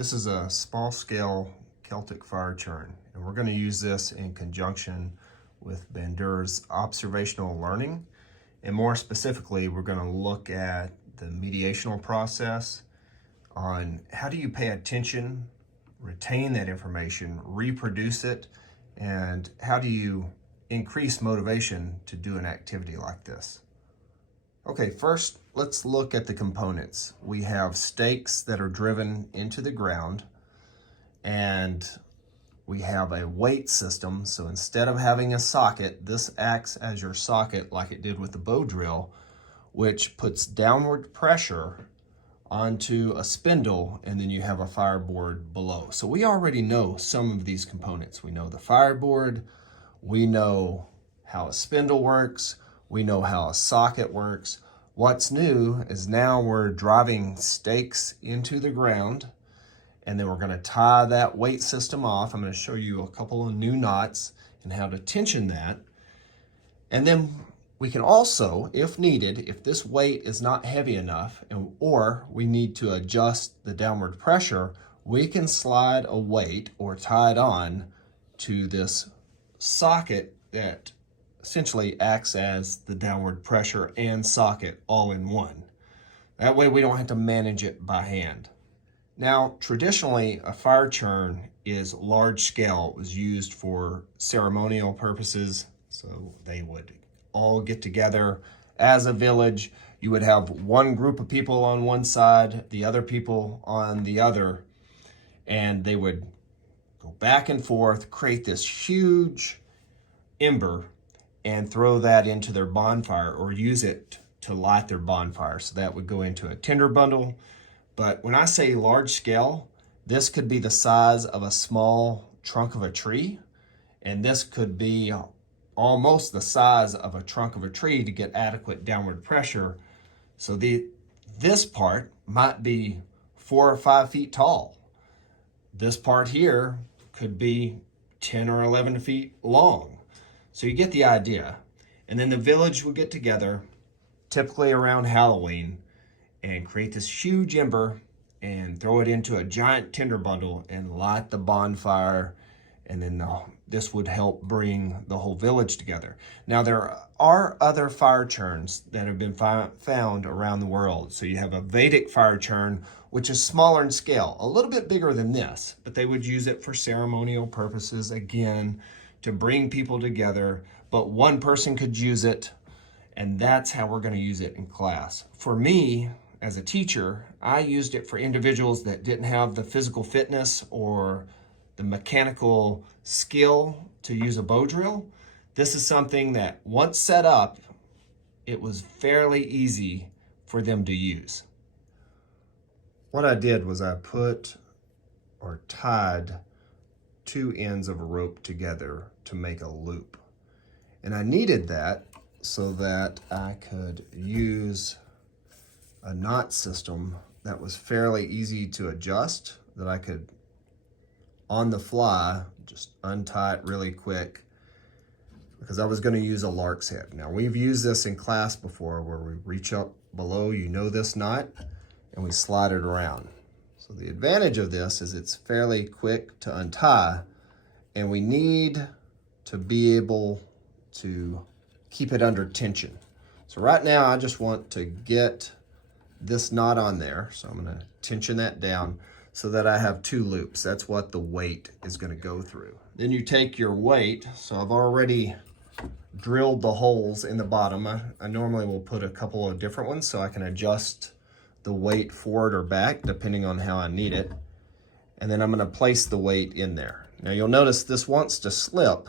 This is a small scale Celtic fire churn, and we're going to use this in conjunction with Bandura's observational learning. And more specifically, we're going to look at the mediational process on how do you pay attention, retain that information, reproduce it, and how do you increase motivation to do an activity like this. Okay, first let's look at the components. We have stakes that are driven into the ground, and we have a weight system. So instead of having a socket, this acts as your socket like it did with the bow drill, which puts downward pressure onto a spindle, and then you have a fireboard below. So we already know some of these components. We know the fireboard, we know how a spindle works, we know how a socket works. What's new is now we're driving stakes into the ground, and then we're going to tie that weight system off. I'm going to show you a couple of new knots and how to tension that. And then we can also, if needed, if this weight is not heavy enough or we need to adjust the downward pressure, we can slide a weight or tie it on to this socket that essentially acts as the downward pressure and socket all in one. That way we don't have to manage it by hand. Now, traditionally, a fire churn is large scale. It was used for ceremonial purposes, so they would all get together as a village. You would have one group of people on one side, the other people on the other, and they would go back and forth, create this huge ember, and throw that into their bonfire or use it to light their bonfire. So that would go into a tinder bundle. But when I say large scale, this could be the size of a small trunk of a tree, and this could be almost the size of a trunk of a tree to get adequate downward pressure. So this part might be 4 or 5 feet tall. This part here could be 10 or 11 feet long. So you get the idea. And then the village would get together, typically around Halloween, and create this huge ember and throw it into a giant tinder bundle and light the bonfire. And then this would help bring the whole village together. Now, there are other fire churns that have been found around the world. So you have a Vedic fire churn, which is smaller in scale, a little bit bigger than this, but they would use it for ceremonial purposes, again, to bring people together. But one person could use it, and that's how we're going to use it in class. For me, as a teacher, I used it for individuals that didn't have the physical fitness or the mechanical skill to use a bow drill. This is something that once set up, it was fairly easy for them to use. What I did was I put or tied 2 ends of a rope together to make a loop. And I needed that so that I could use a knot system that was fairly easy to adjust, that I could on the fly just untie it really quick, because I was going to use a lark's head. Now, we've used this in class before where we reach up below, you know, this knot, and we slide it around. So the advantage of this is it's fairly quick to untie, and we need to be able to keep it under tension. So right now I just want to get this knot on there. So I'm going to tension that down so that I have 2 loops. That's what the weight is going to go through. Then you take your weight. So I've already drilled the holes in the bottom. I normally will put a couple of different ones so I can adjust the weight forward or back depending on how I need it. And then I'm going to place the weight in there. Now you'll notice this wants to slip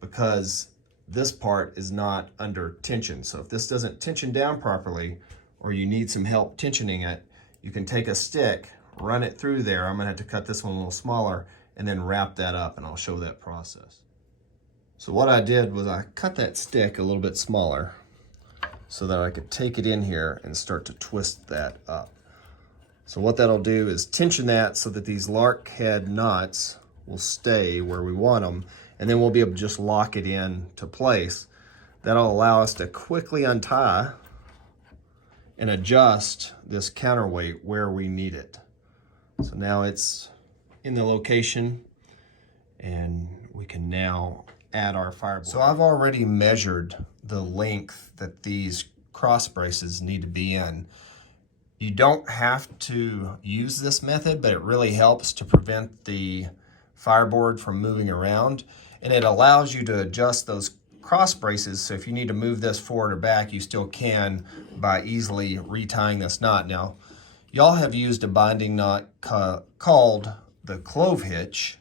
because this part is not under tension. So if this doesn't tension down properly, or you need some help tensioning it, you can take a stick, run it through there. I'm gonna have to cut this one a little smaller and then wrap that up, and I'll show that process. So what I did was I cut that stick a little bit smaller so that I could take it in here and start to twist that up. So what that'll do is tension that so that these lark head knots will stay where we want them, and then we'll be able to just lock it in to place. That'll allow us to quickly untie and adjust this counterweight where we need it. So now it's in the location, and we can now add our fireboard. So I've already measured the length that these cross braces need to be in. You don't have to use this method, but it really helps to prevent the fireboard from moving around, and it allows you to adjust those cross braces, so if you need to move this forward or back, you still can by easily retying this knot. Now, y'all have used a binding knot called the clove hitch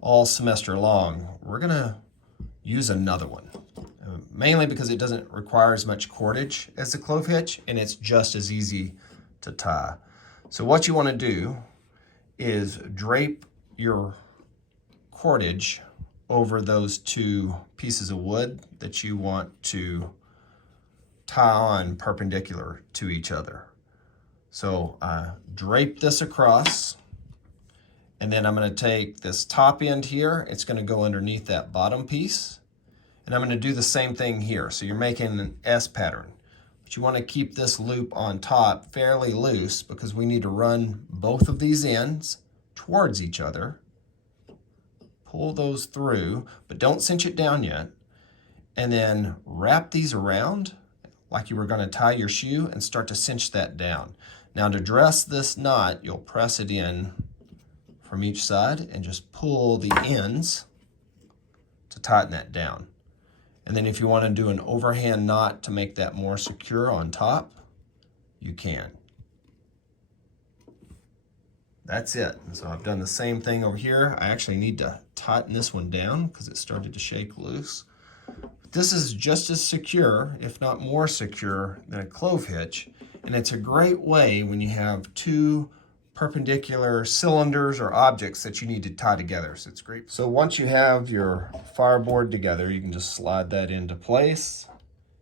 all semester long. We're gonna use another one, mainly because it doesn't require as much cordage as the clove hitch, and it's just as easy to tie. So what you want to do is drape your cordage over those two pieces of wood that you want to tie on perpendicular to each other. So drape this across, and then I'm going to take this top end here, it's going to go underneath that bottom piece, and I'm going to do the same thing here. So you're making an S pattern. But you want to keep this loop on top fairly loose because we need to run both of these ends towards each other. Pull those through, but don't cinch it down yet. And then wrap these around like you were going to tie your shoe and start to cinch that down. Now to dress this knot, you'll press it in from each side and just pull the ends to tighten that down. And then if you want to do an overhand knot to make that more secure on top, you can. That's it. So I've done the same thing over here. I actually need to tighten this one down because it started to shake loose. This is just as secure, if not more secure, than a clove hitch. And it's a great way when you have two perpendicular cylinders or objects that you need to tie together. So it's great. So once you have your fireboard together, you can just slide that into place.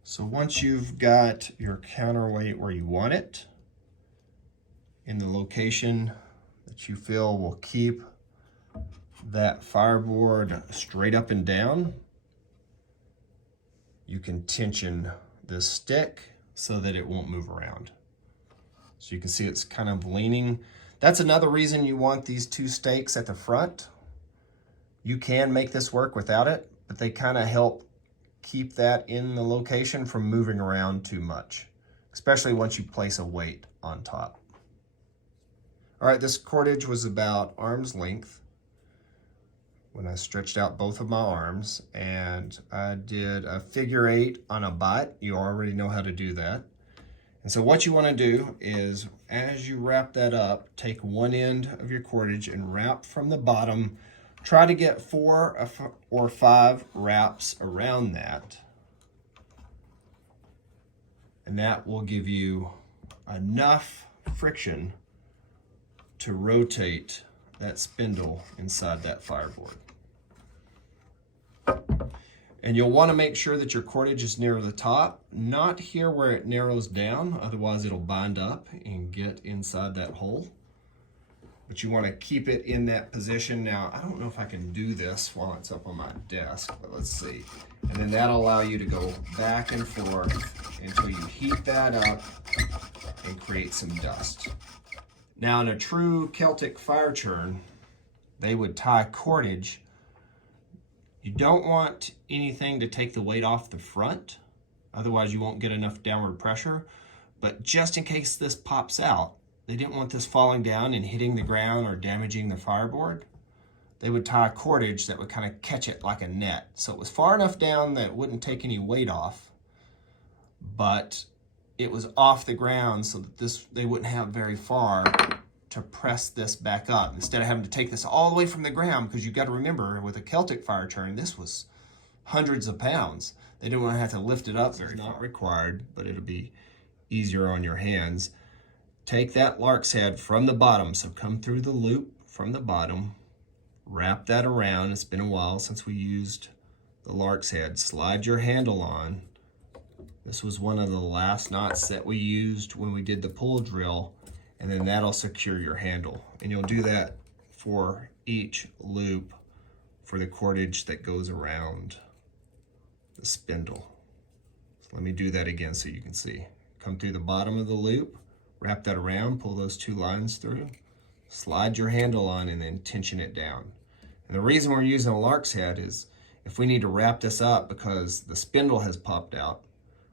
So once you've got your counterweight where you want it, in the location that you feel will keep that fireboard straight up and down, you can tension this stick so that it won't move around. So you can see it's kind of leaning. That's another reason you want these two stakes at the front. You can make this work without it, but they kind of help keep that in the location from moving around too much, especially once you place a weight on top. All right, this cordage was about arm's length when I stretched out both of my arms, and I did a figure 8 on a bight. You already know how to do that. And so what you want to do is, as you wrap that up, take one end of your cordage and wrap from the bottom. Try to get 4 or 5 wraps around that. And that will give you enough friction to rotate that spindle inside that fireboard. And you'll want to make sure that your cordage is near the top, not here where it narrows down, otherwise it'll bind up and get inside that hole. But you want to keep it in that position. Now, I don't know if I can do this while it's up on my desk, but let's see. And then that'll allow you to go back and forth until you heat that up and create some dust. Now, in a true Celtic fire churn, they would tie cordage. You don't want anything to take the weight off the front, otherwise you won't get enough downward pressure. But just in case this pops out, they didn't want this falling down and hitting the ground or damaging the fireboard. They would tie cordage that would kind of catch it like a net. So it was far enough down that it wouldn't take any weight off, but it was off the ground so that they wouldn't have very far to press this back up instead of having to take this all the way from the ground, because you've got to remember, with a Celtic fire churn, this was hundreds of pounds. They didn't want to have to lift it up very far. Not required, but it'll be easier on your hands. Take that lark's head from the bottom, so come through the loop from the bottom, wrap that around. It's been a while since we used the lark's head. Slide your handle on. This was one of the last knots that we used when we did the pull drill, and then that'll secure your handle. And you'll do that for each loop for the cordage that goes around the spindle. So let me do that again so you can see. Come through the bottom of the loop, wrap that around, pull those two lines through, slide your handle on, and then tension it down. And the reason we're using a lark's head is if we need to wrap this up because the spindle has popped out,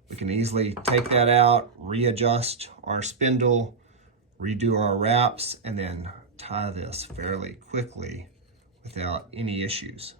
we can easily take that out, readjust our spindle, redo our wraps, and then tie this fairly quickly without any issues.